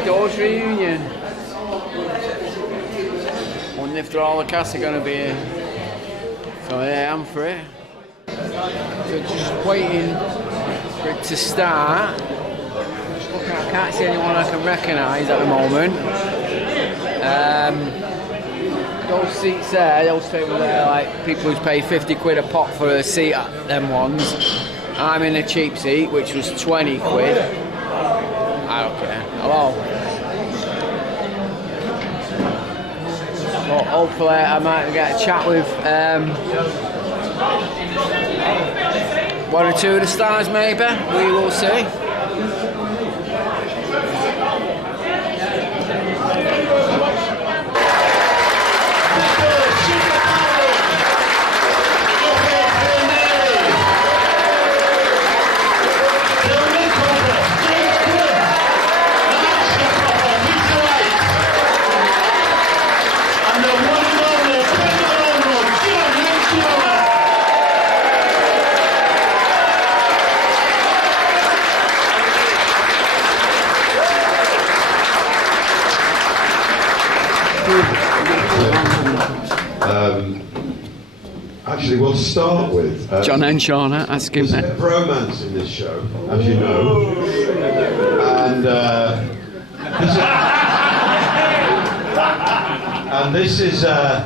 antidotes reunion. Wonder if all the cast are going to be here. So yeah, I'm for it. So just waiting for it to start. Just looking, I can't see anyone I can recognise at the moment. Those seats there, those tables there, like people who pay 50 quid a pop for a seat at them ones. I'm in a cheap seat, which was 20 quid. I don't care. Hello. But hopefully I might get a chat with one or two of the stars maybe. We will see. Actually, we'll start with John and Shauna, ask him there's a that. bit of romance in this show, as you know, and this is a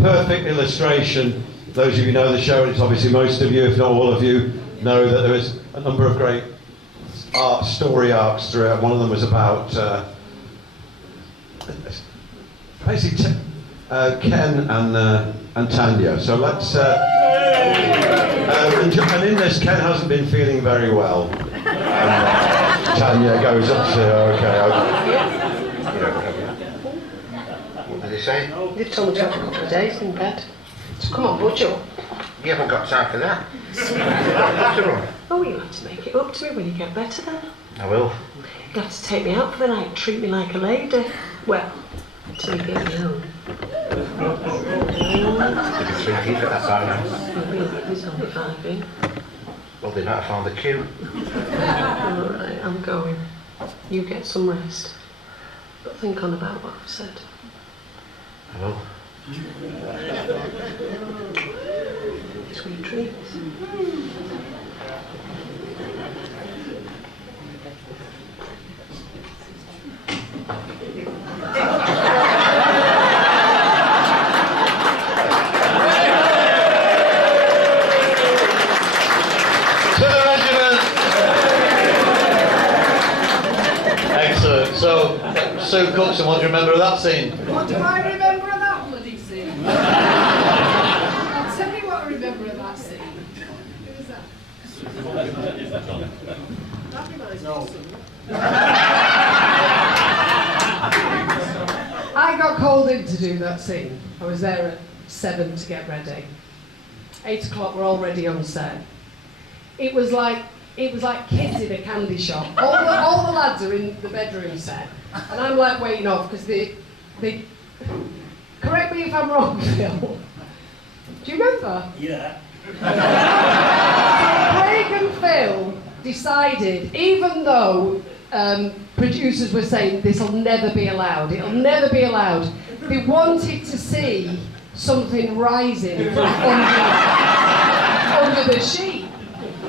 perfect illustration. Those of you who know the show, and it's obviously most of you, if not all of you, know that there is a number of great story arcs through it. One of them was about basically Ken and Tanya. So let's and in this, Ken hasn't been feeling very well. Tanya goes up to her. What did he say? You've told me to have a couple of days in bed. So come on, would you? You haven't got time for that. Oh, you'll have to make it up to me when you get better then. I will. You'll have to take me out for the night, treat me like a lady. Well, until you get me home. There'll be 3 people at that time now. There's only 5 in. Well, they might have found the queue. Alright, I'm going. You get some rest. But think on about what I've said. I will. Sweet dreams. Excellent. So, Sue Cookson, what do you remember of that scene? What do I remember of that bloody scene? I'll tell you what I remember of that scene. Who was that? That reminds me of something. I got called in to do that scene. I was there at 7 to get ready. 8 o'clock, we're already on set. It was like kids in a candy shop. All the lads are in the bedroom set, and I'm like waiting off because they. Correct me if I'm wrong, Phil. Do you remember? Yeah. Craig and Phil decided, even though producers were saying this will never be allowed, it'll never be allowed, they wanted to see something rising from under the sheet.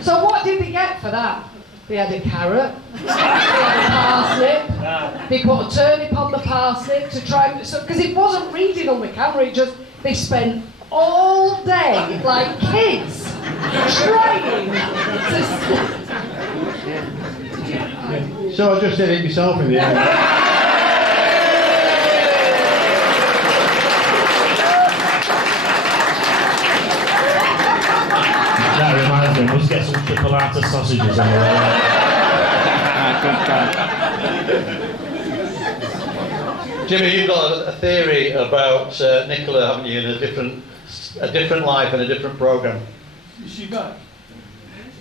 So what did they get for that? They had a carrot, they had a parsnip, they put a turnip on the parsnip to try and... Because it wasn't reading on the camera, they spent all day, like kids, trying to... So I just did it myself in the end. That reminds me, we must get some triple arter sausages on the way. Jimmy, you've got a theory about Nicola, haven't you, in a different life and a different programme. Is she back?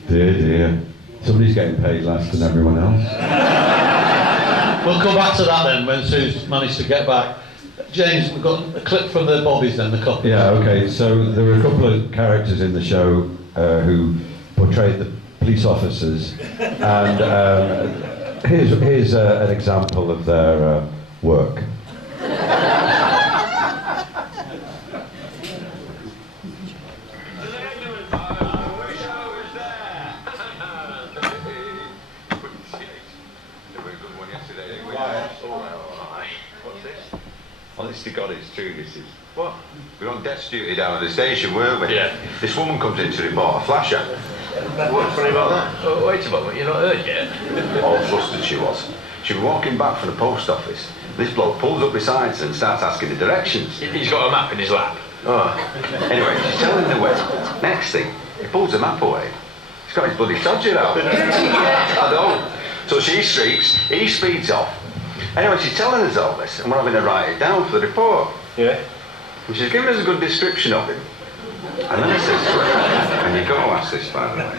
Dear. Somebody's getting paid less than everyone else. We'll come back to that then when Sue's managed to get back. James, we've got a clip from the Bobbies then, the couple. Yeah, okay, so there were a couple of characters in the show who portrayed the police officers, and Here's an example of their work. Honest to God, it's true, this is. What? We were on desk duty down at the station, weren't we? Yeah. This woman comes in to report a flasher. What's funny about that? Oh, wait a moment, you're not heard yet? All flustered she was. She was walking back from the post office. This bloke pulls up beside her and starts asking the directions. He's got a map in his lap. Oh. Anyway, she's telling the way. Next thing, he pulls the map away. He's got his bloody sodger out. I know. So she shrieks, he speeds off. Anyway, she's telling us all this, and we're having to write it down for the report. Yeah. And she's giving us a good description of him. And then I says to her, and you've got to ask this, by the way,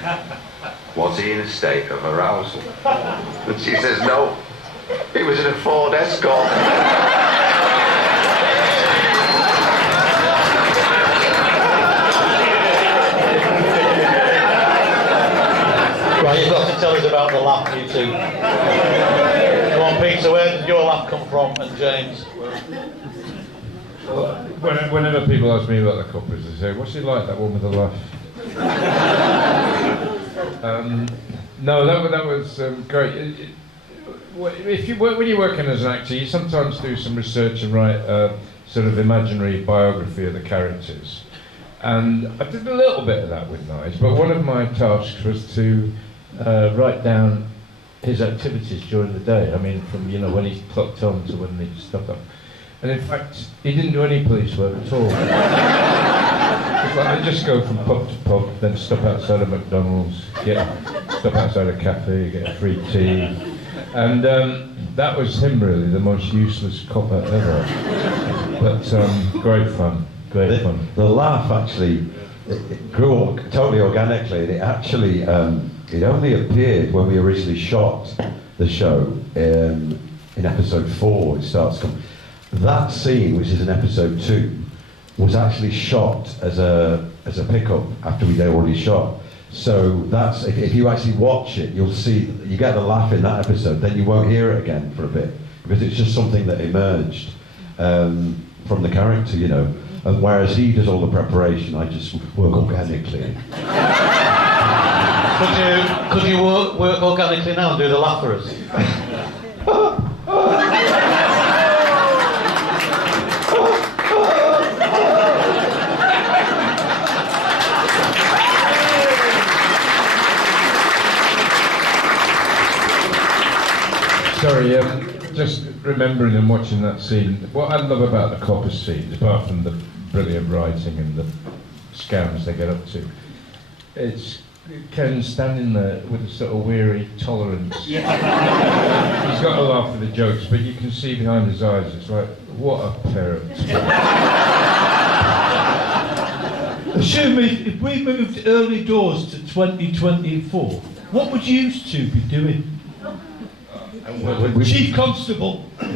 was he in a state of arousal? And she says, no. He was in a Ford Escort. Right, you've got to tell us about the laugh, you two. Come on, Peter, where did your laugh come from? And James? Whenever people ask me about the coppers, they say, what's it like, that one with the laugh? No, that was great. When you're working as an actor, you sometimes do some research and write a sort of imaginary biography of the characters. And I did a little bit of that with Nige, but one of my tasks was to write down his activities during the day. I mean, from when he clocked on to when he stopped up. And in fact, he didn't do any police work at all. It's like they just go from pub to pub, then stop outside a McDonald's, stop outside a cafe, get a free tea. And that was him really, the most useless copper ever. But great fun, great fun. The laugh actually, it grew totally organically, and it actually, it only appeared when we originally shot the show in episode 4, it starts coming. That scene, which is in episode 2, was actually shot as a pickup after we'd already shot. So that's if you actually watch it, you'll see you get the laugh in that episode. Then you won't hear it again for a bit because it's just something that emerged from the character, And whereas he does all the preparation, I just work organically. Could you work organically now and do the laugh for us? Sorry, just remembering and watching that scene, what I love about the copper scenes, apart from the brilliant writing and the scams they get up to, it's Ken standing there with a sort of weary tolerance. He's got to laugh at the jokes, but you can see behind his eyes, it's like, what a parent. Assure me, if we moved early doors to 2024, what would you two be doing? Chief Constable. I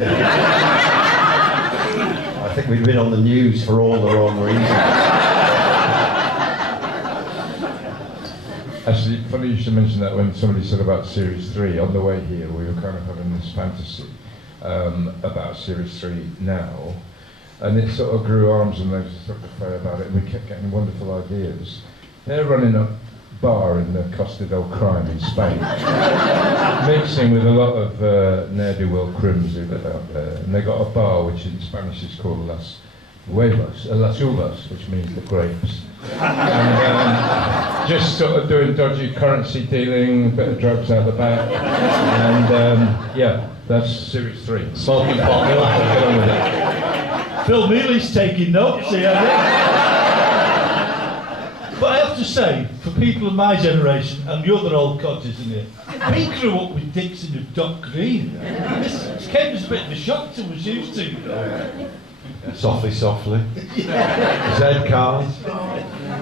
think we've been on the news for all the wrong reasons. Actually, funny you should mention that when somebody said about Series 3. On the way here, we were kind of having this fantasy about Series 3 now, and it sort of grew arms and legs and stuff to play about it, and we kept getting wonderful ideas. They're running a bar in the Costa del Crime in Spain, mixing with a lot of ne'er-do-well crims who live out there, and they got a bar which in Spanish is called Las Uvas, which means the grapes. And just sort of doing dodgy currency dealing, a bit of drugs out the back, and yeah, that's Series 3. Smoking pot. Get on with it. Phil Mealy's taking notes here. But I have to say, for people of my generation and the other old codgers in here, we grew up with Dixon of Dock Green. This came as a bit of a shock to us used to. Softly, softly. Z cars.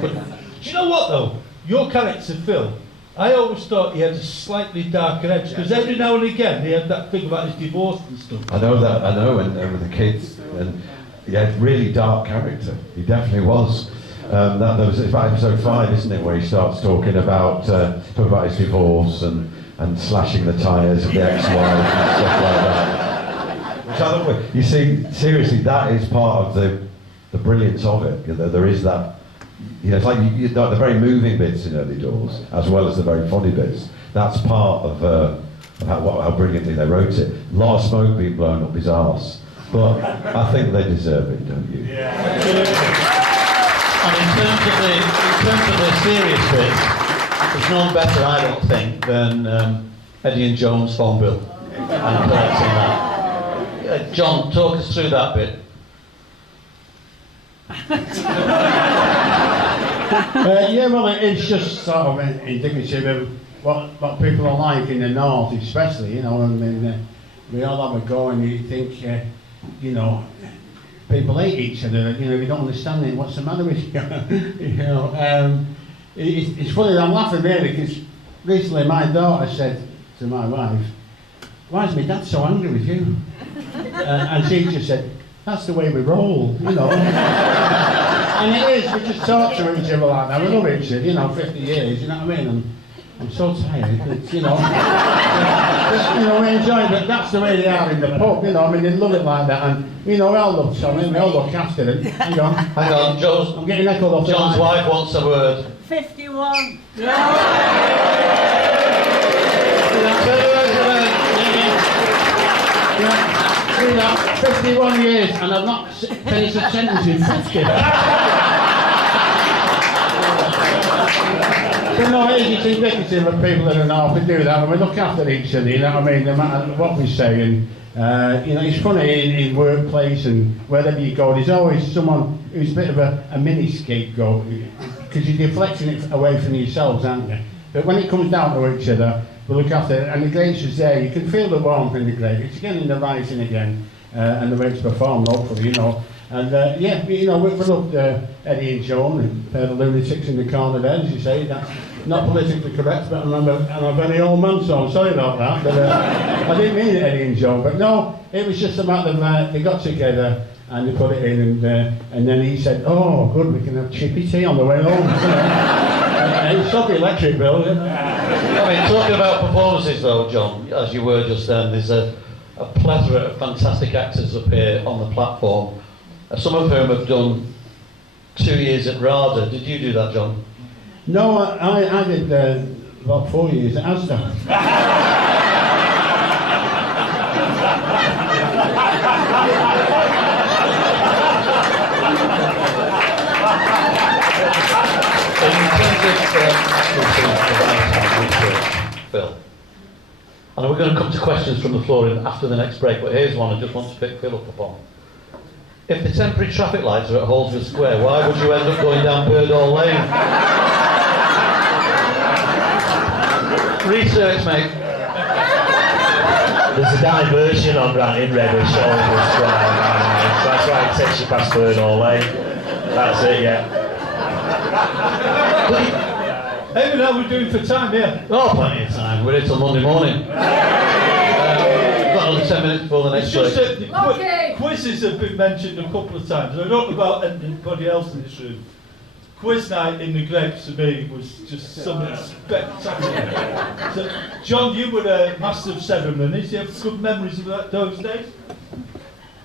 But do you know what though? Your character Phil, I always thought he had a slightly darker edge because every now and again he had that thing about his divorce and stuff. I know, and with the kids, and he had really dark character. He definitely was. That was about episode 5, isn't it, where he starts talking about his divorce and and slashing the tyres of the ex-wife and stuff like that. Which I thought, you see, seriously, that is part of the brilliance of it. There is that, it's like the very moving bits in Early Doors, as well as the very funny bits. That's part of how brilliantly they wrote it. A lot of smoke being blown up his arse, but I think they deserve it, don't you? Yeah. And in terms of the serious bits, there's none better, I don't think, than Eddie and Joan's phone bill and collecting that. John, talk us through that bit. Yeah, well, it's just sort of indicative of what people are like in the north, especially. You know, I mean, we all have a go, and you think, you know, people hate each other. You know, you don't understand it. What's the matter with you? You know, it's funny. I'm laughing really because recently my daughter said to my wife, "Why is my dad so angry with you?" And she just said, "That's the way we roll, you know." And it is, we just talk to each other like that. We love each other, you know, 50 years, you know what I mean? And I'm so tired, but, you know, just, you know, we enjoy it. That's the way they are in the pub, you know, I mean, they love it like that. And, you know, we all love Tommy, we all look after him. Hang on. Hang on, John's, I'm getting echoed off. John's wife wants a word. 51. You know, 51 years and I've not finished a sentence in 50. But no, it's indicative of people in the north who do that, and we look after each other, you know what I mean, no matter what we say. And you know, it's funny in workplace and wherever you go, there's always someone who's a bit of a mini scapegoat, because you're deflecting it away from yourselves, aren't you? But when it comes down to each other, we look after it, and the grace is there. You can feel the warmth in the grace. It's getting the writing again, and the way it's performed, hopefully, you know. And yeah, you know, we loved Eddie and Joan, and a pair of lunatics in the corner there, as you say. That's not politically correct, but I'm a very old man, so I'm sorry about that. But I didn't mean it, Eddie and Joan. But no, it was just a matter of they got together and they put it in, and then he said, "Oh, good, we can have chippy tea on the way home." And it's not the electric bill, yeah. I mean, talking about performances though, John, as you were just then, there's a plethora of fantastic actors up here on the platform, some of whom have done 2 years at RADA. Did you do that, John? No, I did about 4 years at Asda. Phil. And we're going to come to questions from the floor after the next break, but here's one I just want to pick Phil up upon. If the temporary traffic lights are at Holsworth Square, why would you end up going down Birdall Lane? Research, mate. There's a diversion on in Reddish, Holsworth Square, so that's why it takes you past Birdall Lane. That's it, yeah. Hey, how are we doing for time here? Oh, plenty of time. We're here till Monday morning. We've got another 10 minutes before the next break. Just the quizzes have been mentioned a couple of times. I don't know about anybody else in this room. Quiz night in the Grapes to me was just something spectacular. So, John, you were a master of ceremonies. Do you have good memories of those days?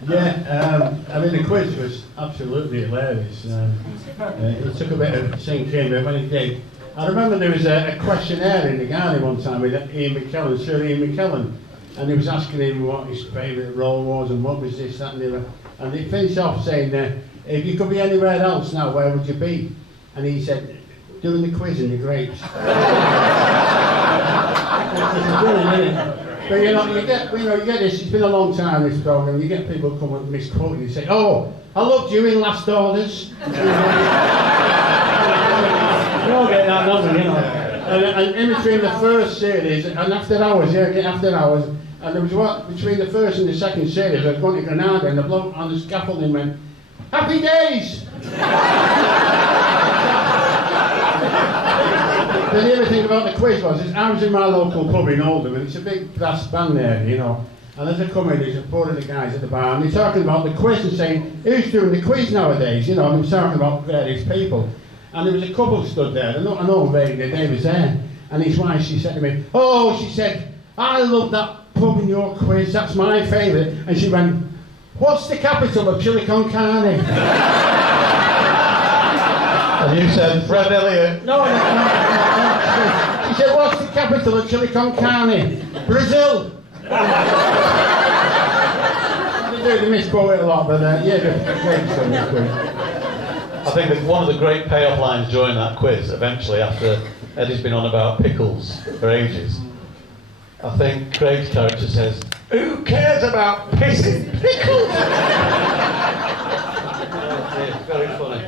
Yeah, I mean the quiz was absolutely hilarious. It took a bit of sink in, but when it did, I remember there was a questionnaire in the Guardian one time with Ian McKellen, Sir Ian McKellen, and he was asking him what his favourite role was and what was this, that and the other. And he finished off saying, if you could be anywhere else now, where would you be? And he said, doing the quiz in the Grapes. But you know, you get this, it's been a long time, this programme, you get people come and misquote you and say, "Oh, I loved you in Last Orders." You all get that number, you know. And in between the first series, and after hours, and there was what, between the first and the second series, I was going to Granada, and the bloke on the scaffolding went, "Happy days!" The other thing about the quiz was, I was in my local pub in Oldham, and it's a big brass band there, you know. And as I come in, there's a four of the guys at the bar, and they're talking about the quiz and saying, "Who's doing the quiz nowadays?" You know, and they're talking about various people. And there was a couple stood there, I know vaguely they was there. And his wife, she said to me, oh, she said, I love that pub in your quiz, that's my favourite. And she went, what's the capital of Chili con Carne? And you said, Fred Elliott. No. She said, what's the capital of Chili con Carne? Brazil. They misquote it a lot, but I think that one of the great payoff lines during that quiz, eventually, after Eddie's been on about pickles for ages, I think Craig's character says, who cares about pissing pickles? It's very funny.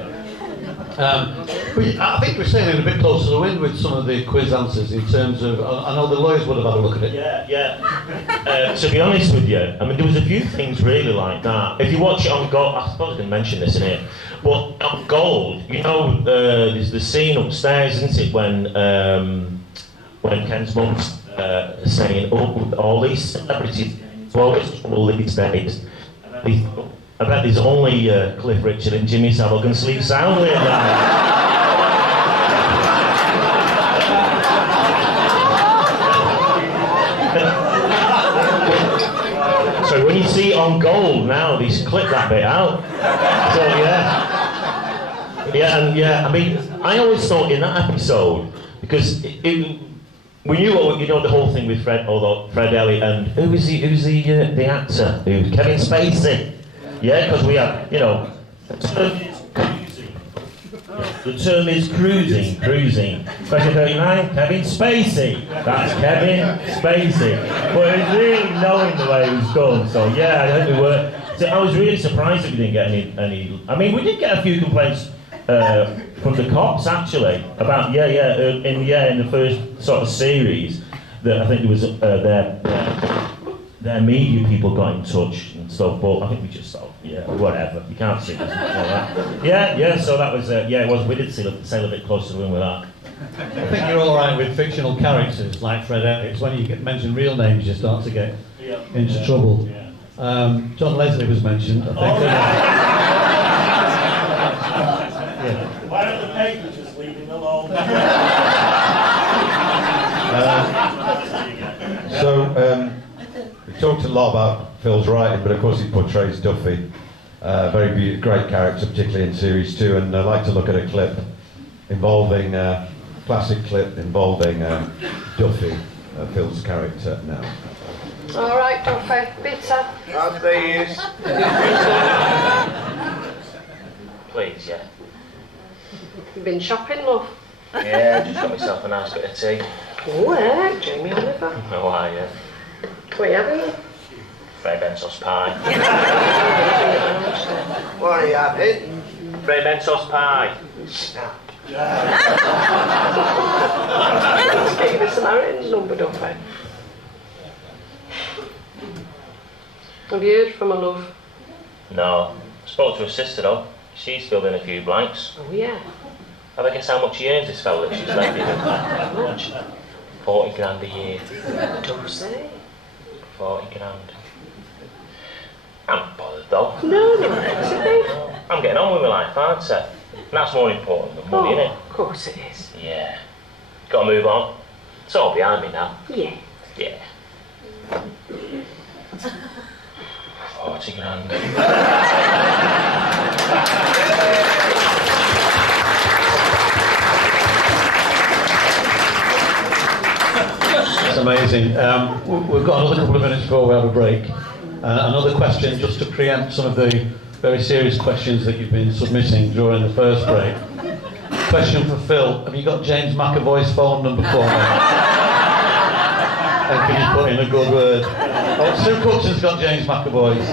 But I think we're sailing a bit close to the wind with some of the quiz answers in terms of, I know the lawyers would have had a look at it. Yeah. To be honest with you, I mean, there was a few things really like that. If you watch it on Gold, I suppose I can mention this in here, but on Gold, you know, there's the scene upstairs, isn't it, when Ken's mum's saying, oh, all these celebrities, all these days. I bet there's only Cliff Richard and Jimmy Savile can sleep soundly at night. So when you see it on Gold now, they clip that bit out. So yeah, I mean, I always thought in that episode, because we knew what, you know, the whole thing with Fred Elliott and who's the actor? Kevin Spacey. Yeah, because we have, you know, the term is cruising. Question 39, Kevin Spacey. That's Kevin Spacey. But it was really knowing the way it was done. So yeah, I think we were. So I was really surprised that we didn't get any. I mean, we did get a few complaints from the cops actually about in the first sort of series that I think there was their media people got in touch and stuff, but I think we just thought, whatever, you can't see this like that. Yeah, so that was, it was, we did sail a bit close to the wind with that. I think you're all right with fictional characters like Fred Elliott. It's when you mention real names you start to get into trouble. John Leslie was mentioned, I think. Why don't the papers just leave him alone? We talked a lot about Phil's writing, but of course he portrays Duffy. Great character, particularly in Series 2, and I'd like to look at a clip involving, classic clip involving Duffy, Phil's character now. All right, Duffy, bitter. Please, yeah. You've been shopping, love? Yeah, just got myself a nice bit of tea. Oh, Jamie Oliver. Oh, why, yeah. What are you having? Fray Bentos pie. What are you having? Fray Bentos pie. Snap. Let's get you the Samaritan's number, Duffy. Have you heard from her, love? No. Spoke to her sister though. She's filled in a few blanks. Oh, yeah. Have I guess how much he earns, this fella that she's left him? How much? 40 grand a year. Don't say. 40 grand. I'm not bothered though. No, I'm getting on with my life, aren't I? And that's more important than money, isn't it? Of course it is. Yeah. Gotta move on. It's all behind me now. Yeah. Yeah. 40 grand. It's amazing. We've got another couple of minutes before we have a break. Another question, just to preempt some of the very serious questions that you've been submitting during the first break. Question for Phil. Have you got James McAvoy's phone number for me? And can you put in a good word? Oh, Sue Cookson's got James McAvoy's.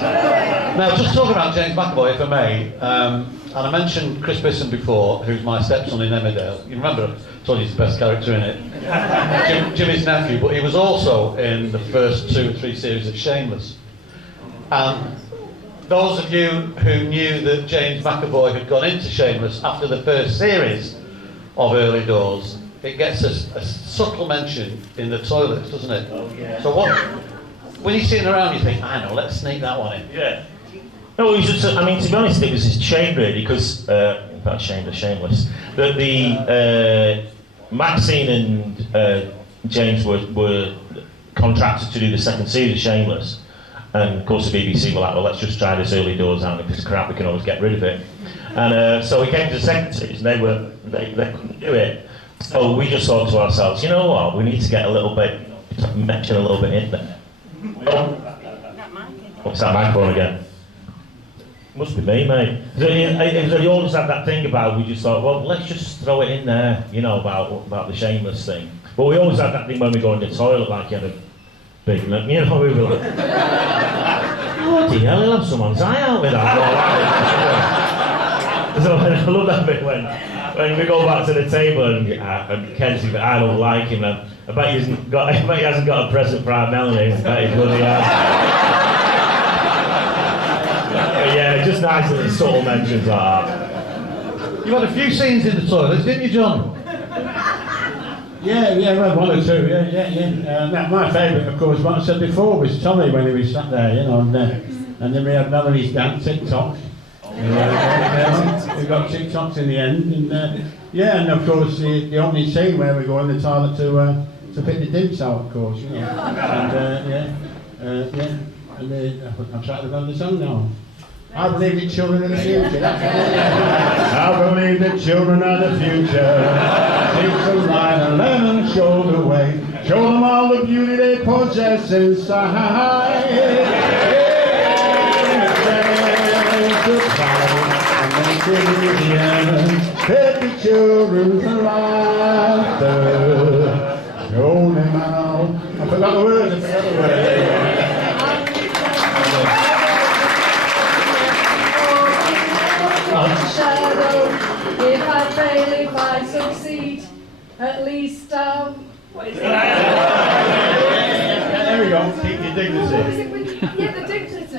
Now, just talking about James McAvoy, if I may, and I mentioned Chris Bisson before, who's my stepson in Emmerdale. You remember, I told you he's the best character in it. Jimmy's nephew, but he was also in the first 2 or 3 series of Shameless. And those of you who knew that James McAvoy had gone into Shameless after the first series of Early Doors, it gets a subtle mention in the toilets, doesn't it? Oh, yeah. So when you see him around, you think, I know, let's sneak that one in. Yeah. No, to be honest, it was a shame really, because, in fact, shameless, that Maxine and James were contracted to do the second series of Shameless, and of course the BBC were like, well, let's just try this early doors out, if it's crap we can always get rid of it. And so we came to the second series and they couldn't do it. So we just thought to ourselves, you know what, we need to get a little bit, mention a little bit in there. What's that microphone again? Must be me, mate. So you always had that thing about, we just thought, well, let's just throw it in there, you know, about the Shameless thing. But we always had that thing when we go in the toilet, like you had a big, you know, we were like, bloody hell, he'll have someone's eye out with that. So I love that bit when we go back to the table and Ken's like, I don't like him, I bet he hasn't got a present for our Melanie, I bet he bloody has. Yeah, just nice little subtle mentions like that. You had a few scenes in the toilets, didn't you, John? Yeah, we had one or two, yeah. My favourite, of course, what I said before, was Tommy when he was sat there, you know, and then we had Melanie's dance, TikTok. We got TikToks in the end, and and of course the opening scene where we go in the toilet to pick the dimps out, of course, you know. And I'm trying to remember the song now. I believe in children of the future. I believe that children are the future. Teach them right and let them show the way. Show them all the beauty they possess inside. Take the children's laughter. Show them out. I forgot the words. Shadow, if I fail, if I succeed, at least what is it? There we go. Keep your dignity. What is it with the dignity?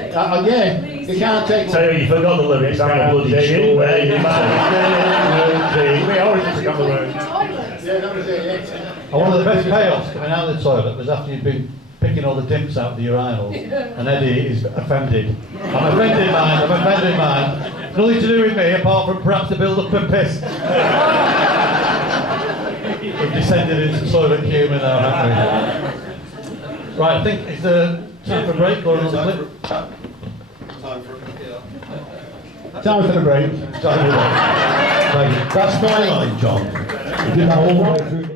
Yeah, you can't take. So you forgot the lyrics. I'm a bloody shit. We always forgot the words. One of the best payoffs coming out of the toilet was after you'd been picking all the dimps out of the urinals, and Eddie is offended. I'm offended, man. Nothing to do with me, apart from perhaps the build-up and piss. We've descended into toilet humour now, haven't we? Right, I think, is there time for a break or another clip? Time for the break. Thank you. That's my line, John. You did that all the way through.